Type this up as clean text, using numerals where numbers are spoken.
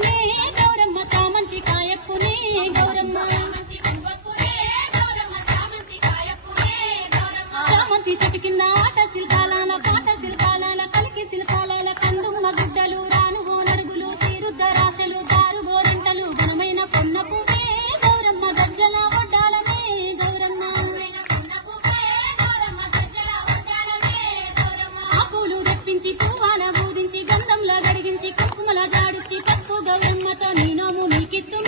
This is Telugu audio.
పువ్వక్కునే గౌరమ్మ చామంతి కాయక్కునే గౌరమ్మ చామంతి చెట్టు కింద ఆట శిల్కాల పాట శిల్కాల కలికి శిల్కాల కందుమ్మ గుడ్డలు రాను నడుగులు తీరుద్ద రాశలు దారు గోరంటలు గుణమైన పొన్న పువ్వే గౌరమ్మ గజ్జల వడ్డాలనే గౌరమ్మ ఆ పూలు తెప్పించి పువ్వాన బూదించి గంధంలా గడిగించి కుంకుమల జాడిచ్చి పసుపు గౌరమ్మతో నీ నోము నీకిత్తు